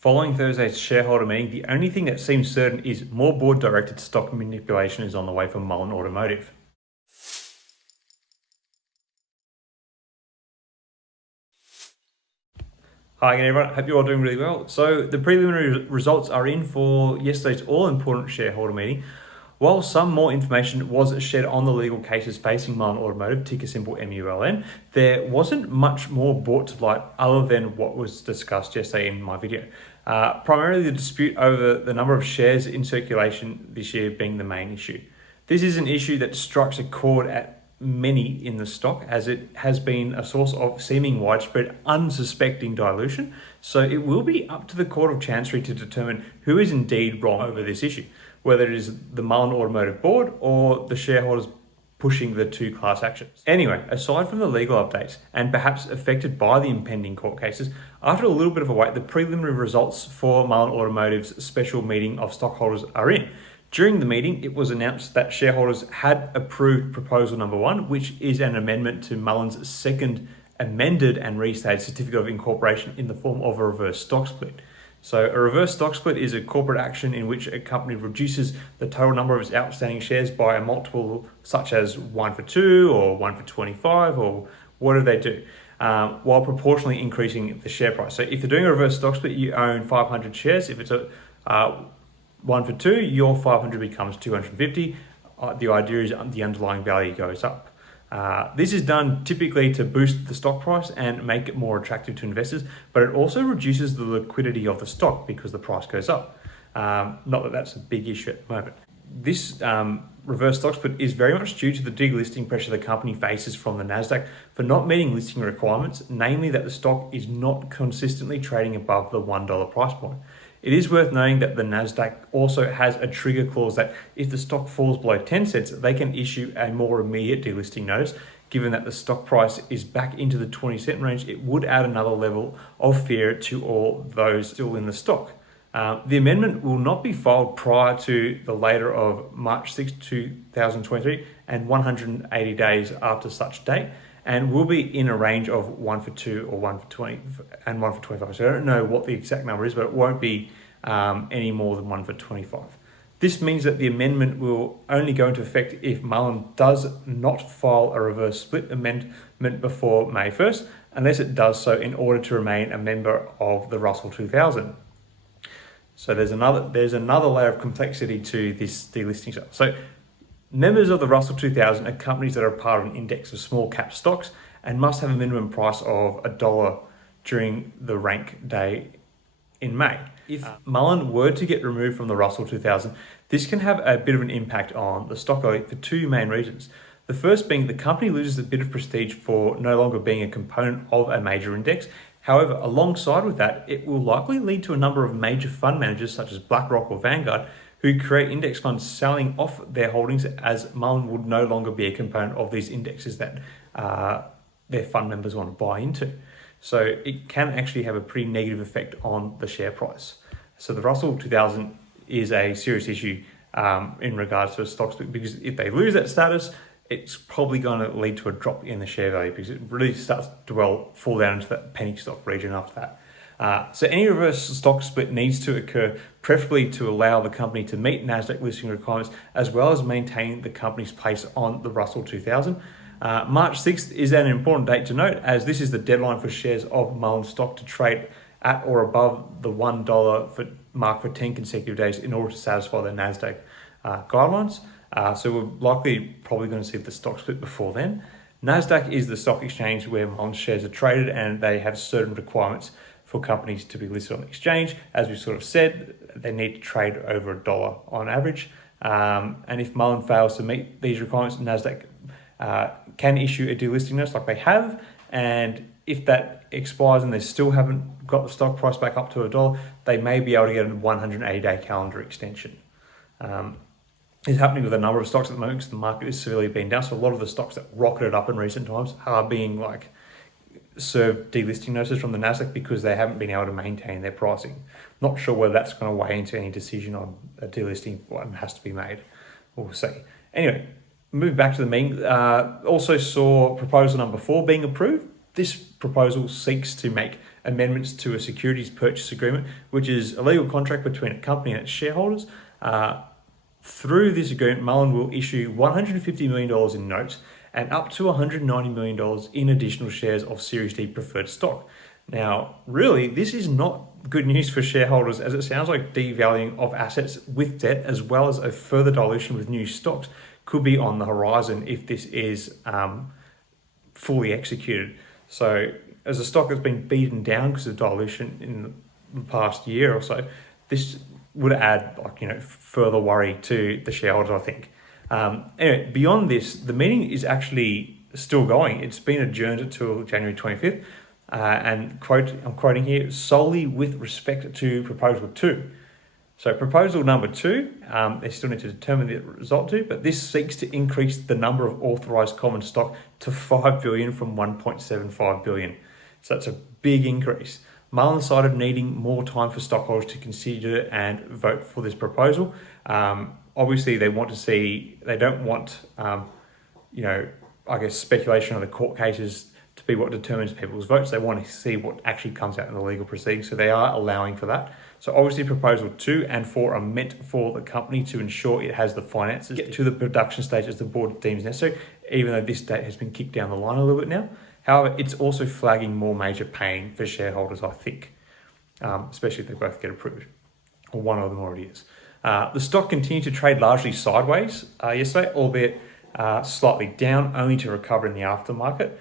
Following Thursday's shareholder meeting, the only thing that seems certain is more board-directed stock manipulation is on the way for MULN Automotive. Hi again everyone, hope you're all doing really well. So the preliminary results are in for yesterday's all-important shareholder meeting. While some more information was shared on the legal cases facing MULN Automotive, ticker symbol MULN, there wasn't much more brought to light other than what was discussed yesterday in my video. Primarily the dispute over the number of shares in circulation this year being the main issue. This is an issue that strikes a chord at many in the stock, as it has been a source of seeming widespread unsuspecting dilution. So it will be up to the Court of Chancery to determine who is indeed wrong over this issue, whether it is the MULN Automotive Board or the shareholders pushing the two class actions. Anyway, aside from the legal updates and perhaps affected by the impending court cases, after a little bit of a wait, the preliminary results for MULN Automotive's special meeting of stockholders are in. During the meeting, it was announced that shareholders had approved proposal number 1, which is an amendment to MULN's second amended and restated certificate of incorporation in the form of a reverse stock split. So a reverse stock split is a corporate action in which a company reduces the total number of its outstanding shares by a multiple such as 1 for 2 or 1 for 25 or whatever they do, while proportionally increasing the share price. So if you're doing a reverse stock split, you own 500 shares. If it's a 1 for 2, your 500 becomes 250. The idea is the underlying value goes up. This is done typically to boost the stock price and make it more attractive to investors, but it also reduces the liquidity of the stock because the price goes up. Not that that's a big issue at the moment. This reverse stock split is very much due to the delisting pressure the company faces from the NASDAQ for not meeting listing requirements, namely that the stock is not consistently trading above the $1 price point. It is worth noting that the NASDAQ also has a trigger clause that if the stock falls below 10 cents, they can issue a more immediate delisting notice. Given that the stock price is back into the 20-cent range, it would add another level of fear to all those still in the stock. The amendment will not be filed prior to the later of March 6, 2023 and 180 days after such date, and will be in a range of 1 for 2 or 1 for 20 and 1 for 25. So I don't know what the exact number is, but it won't be any more than 1 for 25. This means that the amendment will only go into effect if MULN does not file a reverse split amendment before May 1st, unless it does so in order to remain a member of the Russell 2000. So there's another layer of complexity to this delisting stuff. So members of the Russell 2000 are companies that are part of an index of small cap stocks and must have a minimum price of $1 during the rank day in May. If MULN were to get removed from the Russell 2000, this can have a bit of an impact on the stock for two main reasons. The first being the company loses a bit of prestige for no longer being a component of a major index. However, alongside with that, it will likely lead to a number of major fund managers such as BlackRock or Vanguard who create index funds selling off their holdings, as MULN would no longer be a component of these indexes that their fund members want to buy into. So it can actually have a pretty negative effect on the share price. So the Russell 2000 is a serious issue in regards to a stock split, because if they lose that status, it's probably going to lead to a drop in the share value because it really starts to fall down into that penny stock region after that. So any reverse stock split needs to occur, preferably to allow the company to meet NASDAQ listing requirements, as well as maintain the company's place on the Russell 2000. March 6th is an important date to note, as this is the deadline for shares of MULN stock to trade at or above the $1 mark for 10 consecutive days in order to satisfy the NASDAQ guidelines. So we're probably going to see the stock split before then. NASDAQ is the stock exchange where MULN shares are traded, and they have certain requirements for companies to be listed on the exchange. As we sort of said, they need to trade over $1 on average. And if MULN fails to meet these requirements, NASDAQ can issue a delisting notice like they have. And if that expires and they still haven't got the stock price back up to $1, they may be able to get a 180-day calendar extension. It's happening with a number of stocks at the moment because the market is severely being down. So a lot of the stocks that rocketed up in recent times are being served delisting notices from the NASDAQ because they haven't been able to maintain their pricing. Not sure whether that's going to weigh into any decision on a delisting. One has to be made. We'll see. Anyway, moving back to the meeting, also saw proposal number 4 being approved. This proposal seeks to make amendments to a securities purchase agreement, which is a legal contract between a company and its shareholders. Through this agreement, Mullen will issue $150 million in notes and up to $190 million in additional shares of Series D preferred stock. Now, really, this is not good news for shareholders, as it sounds like devaluing of assets with debt, as well as a further dilution with new stocks, could be on the horizon if this is fully executed. So, as a stock that's been beaten down because of dilution in the past year or so, this would add further worry to the shareholders, I think. Anyway, beyond this, the meeting is actually still going. It's been adjourned until January 25th. And I'm quoting here, solely with respect to proposal 2. So proposal number 2, they still need to determine the result to, but this seeks to increase the number of authorised common stock to 5 billion from 1.75 billion. So that's a big increase. Mullen cited needing more time for stockholders to consider and vote for this proposal. Obviously, they don't want, speculation on the court cases to be what determines people's votes. They want to see what actually comes out in the legal proceedings. So they are allowing for that. So obviously proposal 2 and 4 are meant for the company to ensure it has the finances to get to the production stage as the board deems necessary, even though this date has been kicked down the line a little bit now. However, it's also flagging more major pain for shareholders, I think, especially if they both get approved, or one of them already is. The stock continued to trade largely sideways yesterday, albeit slightly down, only to recover in the aftermarket.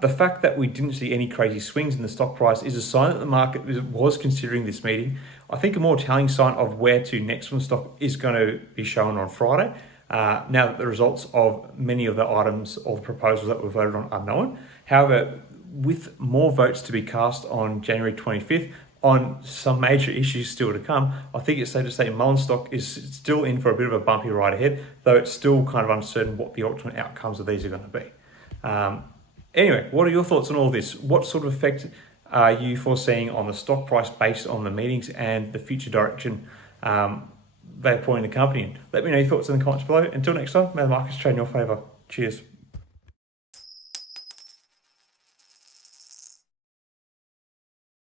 The fact that we didn't see any crazy swings in the stock price is a sign that the market was considering this meeting. I think a more telling sign of where to next when stock is going to be shown on Friday, now that the results of many of the items or the proposals that were voted on are known. However, with more votes to be cast on January 25th on some major issues still to come, I think it's safe to say Mullen stock is still in for a bit of a bumpy ride ahead, though it's still kind of uncertain what the ultimate outcomes of these are going to be. Anyway, what are your thoughts on all this? What sort of effect are you foreseeing on the stock price based on the meetings and the future direction they're pointing the company in? Let me know your thoughts in the comments below. Until next time, may the markets trade in your favour. Cheers.